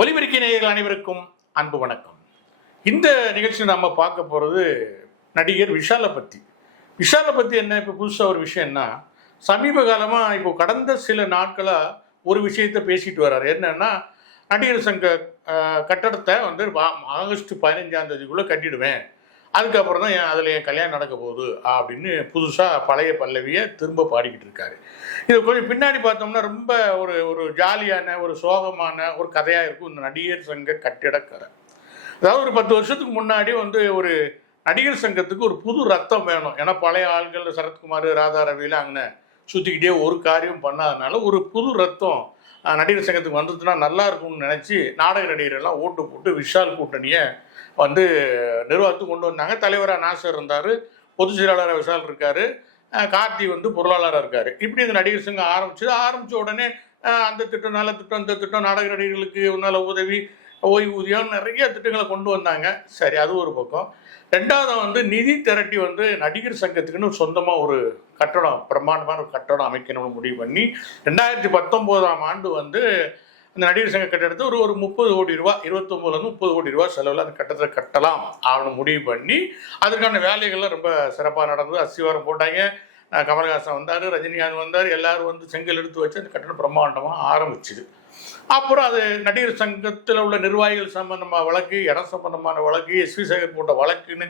ஒலிபெருக்கிய நேயர்கள் அனைவருக்கும் அன்பு வணக்கம். இந்த நிகழ்ச்சியில் நம்ம பார்க்க போகிறது நடிகர் விஷாலை பற்றி விஷாலை பற்றி என்ன இப்போ புதுசாக ஒரு விஷயம்னா சமீப காலமாக இப்போ கடந்த சில நாட்களாக ஒரு விஷயத்தை பேசிட்டு வர்றாரு. என்னன்னா நடிகர் சங்க கட்டடத்தை வந்து ஆகஸ்ட் பதினஞ்சாம் தேதிக்குள்ளே கட்டிடுவேன். அதுக்கப்புறம் தான் என் அதில் என் கல்யாணம் நடக்க போகுது அப்படின்னு புதுசாக பழைய பல்லவியை திரும்ப பாடிக்கிட்டு இருக்காரு. இது கொஞ்சம் பின்னாடி பார்த்தோம்னா ரொம்ப ஒரு ஒரு ஜாலியான ஒரு சோகமான ஒரு கதையாக இருக்கும் இந்த நடிகர் சங்க கட்டிடக்கரை அதாவது ஒரு பத்து வருஷத்துக்கு முன்னாடி வந்து ஒரு நடிகர் சங்கத்துக்கு ஒரு புது ரத்தம் வேணும். ஏன்னா பழைய ஆள்கள் சரத்குமார் ராதா ரவிலாம் அங்கே சுற்றிக்கிட்டே ஒரு காரியம் பண்ணாதனால ஒரு புது ரத்தம் நடிகர் சங்கத்துக்கு வந்ததுன்னா நல்லா இருக்கும்னு நினச்சி நாடக நடிகரெல்லாம் ஓட்டு போட்டு விஷால் கூட்டணியை வந்து நிர்வாகத்துக்கு கொண்டு வந்தாங்க. தலைவராக நாசர் இருந்தார் பொதுச் செயலாளராக விஷால் இருக்கார் கார்த்தி வந்து பொருளாளராக இருக்கார். இப்படி இந்த நடிகர் சங்கம் ஆரம்பிச்சது. ஆரம்பித்த உடனே அந்த திட்டம் நல்ல திட்டம் இந்த திட்டம் நாடக நடிகர்களுக்கு நல்ல உதவி ஓய்வூதியம் நிறைய திட்டங்களை கொண்டு வந்தாங்க. சரி அது ஒரு பக்கம். ரெண்டாவது வந்து நிதி திரட்டி வந்து நடிகர் சங்கத்துக்குன்னு சொந்தமாக ஒரு கட்டடம் பிரம்மாண்டமான ஒரு கட்டடம் அமைக்கணும்னு முடிவு பண்ணி ரெண்டாயிரத்தி பத்தொம்போதாம் ஆண்டு வந்து அந்த நடிகர் சங்க கட்டடத்தை ஒரு ஒரு முப்பது கோடி ரூபா இருபத்தொம்போதுலேருந்து முப்பது கோடி ரூபா செலவில் அந்த கட்டத்தை கட்டலாம் அவனு முடிவு பண்ணி அதற்கான வேலைகள்லாம் ரொம்ப சிறப்பாக நடந்தது. அஸ்திவாரம் போட்டாங்க. கமல்ஹாசன் வந்தார் ரஜினிகாந்த் வந்தார் எல்லாரும் வந்து செங்கல் எடுத்து வச்சு அந்த கட்டணம் பிரம்மாண்டமாக ஆரம்பிச்சுது. அப்புறம் அது நடிகர் சங்கத்தில் உள்ள நிர்வாகிகள் சம்பந்தமாக வழக்கு இடம் சம்பந்தமான வழக்கு எஸ்வி சேகர் போட்ட வழக்குன்னு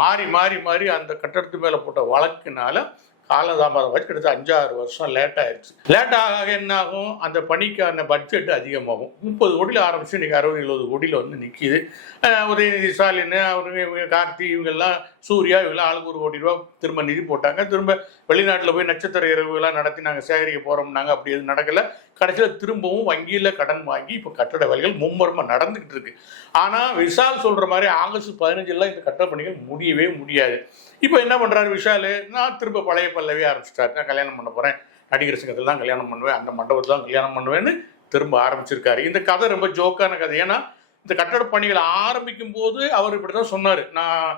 மாறி மாறி மாறி அந்த கட்டடத்து மேலே போட்ட வழக்குனால காலதாமதம் வச்சு கிட்டத்தட்ட அஞ்சாறு வருஷம் லேட் ஆயிடுச்சு. லேட் ஆக என்ன ஆகும் அந்த பணிக்கான பட்ஜெட் அதிகமாகும். முப்பது கோடியில் ஆரம்பிச்சு இன்னைக்கு அறுபது எழுபது கோடியில் வந்து நிற்கிது உதயநிதி ஸ்டாலின் அவருங்க இவங்க கார்த்தி இவங்கெல்லாம் சூர்யா இவங்கெல்லாம் ஆளுக்கு ஒரு கோடி ரூபா திரும்ப நிதி போட்டாங்க. திரும்ப வெளிநாட்டில் போய் நட்சத்திர இரவுகள்லாம் நடத்தி நாங்கள் சேகரிக்க போகிறோம்னாங்க அப்படி எதுவும் நடக்கலை. கடைசியில் திரும்பவும் வங்கியில் கடன் வாங்கி இப்போ கட்டட வேலைகள் மும்முரமாக நடந்துக்கிட்டு இருக்கு. ஆனால் விஷால் சொல்கிற மாதிரி ஆகஸ்ட் பதினஞ்சுலாம் இந்த கட்டட பணிகள் முடியவே முடியாது. இப்போ என்ன பண்ணுறாரு விஷால்? நான் திரும்ப பழைய பல்லவே ஆரம்பிச்சிட்டாரு. நான் கல்யாணம் பண்ண போகிறேன் நடிகர் சங்கத்தில் தான் கல்யாணம் பண்ணுவேன். அந்த மண்டபத்தில் தான் கல்யாணம் பண்ணுவேன்னு திரும்ப ஆரம்பிச்சிருக்காரு. இந்த கதை ரொம்ப ஜோக்கான கதை. ஏன்னா இந்த கட்டட பணிகள் ஆரம்பிக்கும் போது அவர் இப்படி தான் சொன்னார். நான்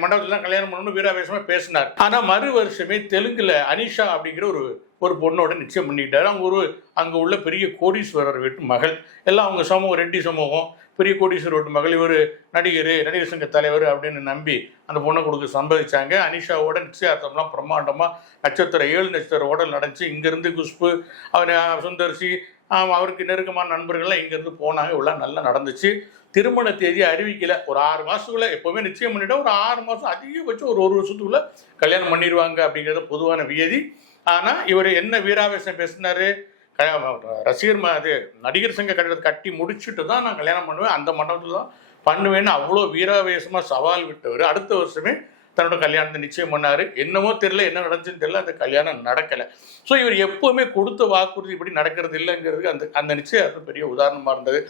மண்டபத்தில் தான் கல்யாணம் பண்ணணும்னு வீராவேசமாக பேசினார். ஆனால் மறு வருஷமே தெலுங்கில் அனிஷா அப்படிங்கிற ஒரு ஒரு பொண்ணோட நிச்சயம் பண்ணிக்கிட்டார். அவங்க ஒரு அங்கே உள்ள பெரிய கோடீஸ்வரர் வீட்டு மகள். எல்லாம் அவங்க சமூகம் ரெட்டி சமூகம். பெரிய கோடீஸ்வரர் வீட்டு மகள். இவர் நடிகர் நடிகர் சங்க தலைவர் அப்படின்னு நம்பி அந்த பொண்ணை கொடுக்க சம்பதிச்சாங்க அனிஷாவோட நிச்சயார்த்தம்லாம் பிரம்மாண்டமாக நட்சத்திரம் ஏழு நட்சத்திர ஓடல் நடந்துச்சு. இங்கேருந்து குஷ்பு அவர் சுந்தரிசி சுந்தர்சி அவருக்கு நெருக்கமான நண்பர்கள்லாம் இங்கேருந்து போனாங்க. இவ்வளோ நல்லா நடந்துச்சு. திருமண தேதி அறிவிக்கல. ஒரு ஆறு மாதத்துக்குள்ளே எப்போவுமே நிச்சயம் பண்ணிட்டோம் ஒரு ஆறு மாதம் அதிகபட்சம் ஒரு ஒரு வருஷத்துக்குள்ள கல்யாணம் பண்ணிடுவாங்க அப்படிங்கிறது பொதுவான வியதி. ஆனால் இவர் என்ன வீராவேசம் பேசினாரு? ரசிகர் அது நடிகர் சங்க கட்டிடத்தை கட்டி முடிச்சுட்டு தான் நான் கல்யாணம் பண்ணுவேன். அந்த மண்டபத்தில் தான் பண்ணுவேன்னு அவ்வளோ வீராவேசமாக சவால் விட்டவர். அடுத்த வருஷமே தன்னோட கல்யாணத்தை நிச்சயம் பண்ணாரு. என்னமோ தெரியல என்ன நடந்துச்சுன்னு தெரியல அந்த கல்யாணம் நடக்கலை. ஸோ இவர் எப்போவுமே கொடுத்த வாக்குறுதி இப்படி நடக்கிறது இல்லைங்கிறதுக்கு அந்த அந்த நிச்சயம் பெரிய உதாரணமாக இருந்தது.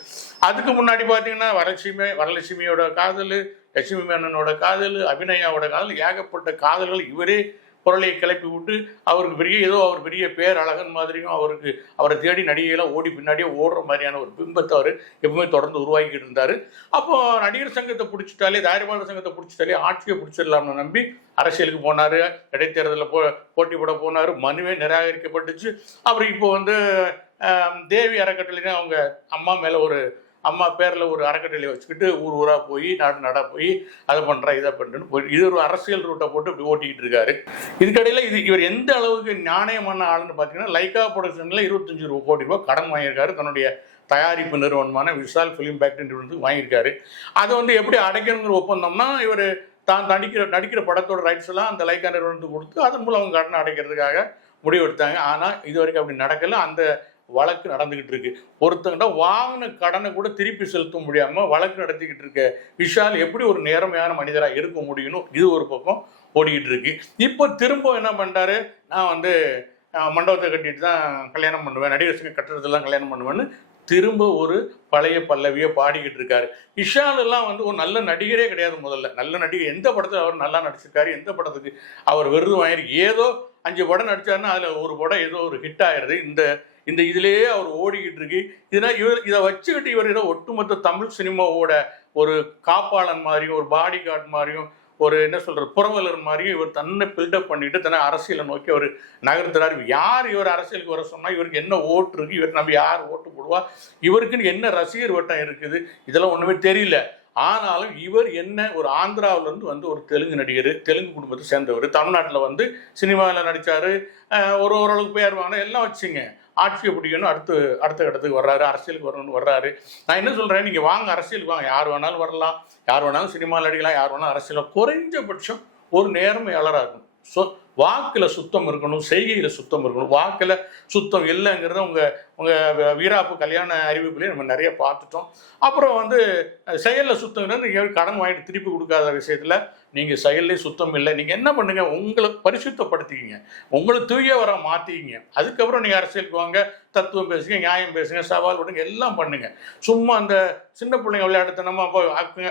அதுக்கு முன்னாடி பார்த்தீங்கன்னா வரலட்சுமி வரலட்சுமியோட காதல் லட்சுமி மேனனோட காதல் அபிநயாவோட காதல் ஏகப்பட்ட காதல்கள் இவரே குரலையை கிளப்பி விட்டு அவருக்கு பெரிய ஏதோ அவர் பெரிய பேர் அழகன் மாதிரியும் அவருக்கு அவரை தேடி நடிகையெல்லாம் ஓடி பின்னாடியே ஓடுற மாதிரியான ஒரு பிம்பத்தை அவர் எப்பவுமே தொடர்ந்து உருவாக்கிட்டு இருந்தார். அப்போ நடிகர் சங்கத்தை பிடிச்சிட்டாலே தயாரிப்பாளர் சங்கத்தை பிடிச்சிட்டாலே ஆட்சியை பிடிச்சிடலாம்னு நம்பி அரசியலுக்கு போனார். இடைத்தேர்தலில் போ போட்டி போட போனார். மனுவே நிராகரிக்கப்பட்டுச்சு. அப்புறம் இப்போ வந்து தேவி அறக்கட்டளைன்னு அவங்க அம்மா மேலே ஒரு அம்மா பேரில் ஒரு அறக்கட்டளை வச்சுக்கிட்டு ஊர் ஊராக போய் நாடு நாடாக போய் அதை பண்ணுறேன் இதை பண்ணுறேன்னு போய் இது ஒரு அரசியல் ரூட்டை போட்டு இப்படி ஓட்டிக்கிட்டு இருக்காரு. இதுக்கடையில் இது இவர் எந்த அளவுக்கு நாணயமான ஆளுன்னு பார்த்தீங்கன்னா லைக்கா ப்ரொடக்ஷனில் இருபத்தஞ்சு ரூபா கோடி ரூபா கடன் வாங்கியிருக்காரு. தன்னுடைய தயாரிப்பு நிறுவனமான விஷால் ஃபிலிம் ஃபேக்டரி வந்து வாங்கியிருக்காரு. அதை வந்து எப்படி அடைக்கணுங்கிற ஒப்பந்தம்னா இவர் தான் நடிக்கிற நடிக்கிற படத்தோட ரைட்ஸ் எல்லாம் அந்த லைக்கா நிறுவனத்துக்கு கொடுத்து அதன் மூலம் அவங்க கடனை அடைக்கிறதுக்காக முடிவெடுத்தாங்க. ஆனால் இது வரைக்கும் அப்படி நடக்கல. அந்த வழக்கு நடந்துகிட்டு இருக்கு. ஒருத்தங்கிட்ட வாங்கின கடனை கூட திருப்பி செலுத்த முடியாம வழக்கு நடத்திக்கிட்டு இருக்க விஷால் எப்படி ஒரு நேர்மையான மனிதராக இருக்க முடியும்னு இது ஒரு பக்கம் ஓடிக்கிட்டு இருக்கு. இப்போ திரும்ப என்ன பண்ணுறாரு நான் வந்து மண்டபத்தை கட்டிட்டு தான் கல்யாணம் பண்ணுவேன். நடிகர் சங்க கட்டுறதெல்லாம் கல்யாணம் பண்ணுவேன்னு திரும்ப ஒரு பழைய பல்லவியை பாடிக்கிட்டு இருக்காரு. விஷால் எல்லாம் வந்து ஒரு நல்ல நடிகரே கிடையாது முதல்ல. நல்ல நடிகர் எந்த படத்தில் அவர் நல்லா நடிச்சிருக்காரு எந்த படத்துக்கு அவர் விருது வாங்கியிருக்கு ஏதோ அஞ்சு படம் நடிச்சாருன்னா அதில் ஒரு படம் ஏதோ ஒரு ஹிட் ஆயிடுது. இந்த இந்த இதுலேயே அவர் ஓடிக்கிட்டு இருக்கு இதனால் இவர் இதை வச்சுக்கிட்டு இவர் ஏதோ ஒட்டுமொத்த தமிழ் சினிமாவோட ஒரு காப்பாளன் மாதிரியும் ஒரு பாடி கார்டு மாதிரியும் ஒரு என்ன சொல்றது புறவலர் மாதிரியும் இவர் தன்னை பில்டப் பண்ணிட்டு தன்னை அரசியலை நோக்கி அவர் நகர்த்துறாரு. யார் இவர் அரசியலுக்கு வர சொன்னா இவருக்கு என்ன ஓட்டு இருக்கு? இவர் நம்ம யார் ஓட்டு போடுவா? இவருக்குன்னு என்ன ரசிகர் வட்டம் இருக்குது? இதெல்லாம் ஒண்ணுமே தெரியல. ஆனாலும் இவர் என்ன ஒரு ஆந்திராவிலேருந்து வந்து ஒரு தெலுங்கு நடிகர் தெலுங்கு குடும்பத்தை சேர்ந்தவர். தமிழ்நாட்டில் வந்து சினிமாவில் நடித்தார் ஒரு ஓரளவுக்கு பேர் வாங்கினா எல்லாம் வச்சுங்க. ஆட்சியை பிடிக்கணும் அடுத்து அடுத்த இடத்துக்கு வர்றாரு அரசியலுக்கு வரணும்னு வர்றாரு. நான் என்ன சொல்கிறேன் நீங்கள் வாங்க அரசியலுக்கு வாங்க. யார் வேணாலும் வரலாம். யார் வேணாலும் சினிமாவில் நடிக்கலாம் யார் வேணாலும் அரசியலில் குறைஞ்சபட்சம் ஒரு நேர்மையாளராக இருக்கும் ஸோ வாக்கில் சுத்தம் இருக்கணும் செய்கையில் சுத்தம் இருக்கணும். வாக்கில் சுத்தம் இல்லைங்கிறத உங்கள் உங்கள் வீராப்பு கல்யாண அறிவிப்புலேயே நம்ம நிறைய பார்த்துட்டோம். அப்புறம் வந்து செயலில் சுத்தம் கடன் வாங்கிட்டு திருப்பி கொடுக்காத விஷயத்தில் நீங்கள் செயல்லே சுத்தம் இல்லை. நீங்கள் என்ன பண்ணுங்க? உங்களை பரிசுத்தப்படுத்திக்கிங்க. உங்களை தூய வர மாற்றிக்கிங்க அதுக்கப்புறம் நீங்கள் அரசியலுக்கு வாங்க தத்துவம் பேசுங்க நியாயம் பேசுங்க சவால் விடுங்க எல்லாம் பண்ணுங்க. சும்மா அந்த சின்ன பிள்ளைங்க விளையாட்டுத்தனமா அப்போ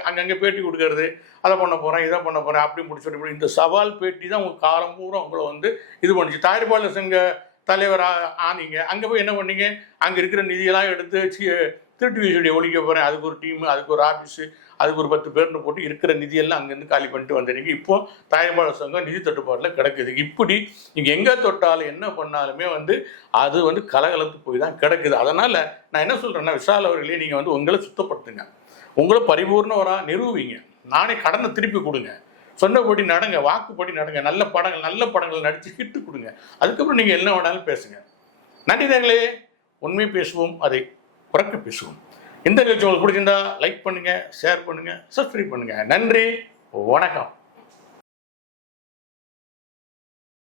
அங்கங்கே பேட்டி கொடுக்கறது அதை பண்ண போகிறேன் இதை பண்ண போகிறேன் அப்படி முடிச்சுட்டு இப்படி. இந்த சவால் பேட்டி தான் உங்கள் காலம் பூரா உங்களை வந்து இது பண்ணுச்சு. தயாரிப்பாளர் சங்க தலைவர் ஆனீங்க. அங்கே போய் என்ன பண்ணீங்க? அங்கே இருக்கிற நிதியெல்லாம் எடுத்து திருட்டு வீசுடைய ஒழிக்க போகிறேன் அதுக்கு ஒரு டீம் அதுக்கு ஒரு ஆஃபீஸு அதுக்கு ஒரு பத்து பேர்னு போட்டு இருக்கிற நிதியெல்லாம் அங்கேருந்து காலி பண்ணிட்டு வந்துருங்க இப்போ தயாரிப்பாளர் சங்கம் நிதி தட்டுப்பாட்டில் கிடக்குது. இப்படி நீங்கள் எங்கே தொட்டாலும் என்ன பண்ணாலுமே வந்து அது வந்து கலகலத்து போய் தான் கிடக்குது. அதனால் நான் என்ன சொல்கிறேன்னா விஷால் அவர்களே நீங்கள் வந்து உங்களை சுத்தப்படுத்துங்க. உங்களை பரிபூர்ணவராக நிரூபிங்க நானே கடனை திருப்பி கொடுங்க. சொன்னபடி நடங்க வாக்குப்படி நடங்க நல்ல படங்கள் நல்ல படங்கள் நடித்து ஹிட்டு கொடுங்க. அதுக்கப்புறம் நீங்கள் என்ன வேணாலும் பேசுங்க. நன்றிதங்களே உண்மை பேசுவோம். அதை குறைக்க பேசுவோம். இந்த நிகழ்ச்சி உங்களுக்கு பிடிச்சிருந்தா லைக் பண்ணுங்க ஷேர் பண்ணுங்க சப்ஸ்கிரைப் பண்ணுங்க. நன்றி வணக்கம்.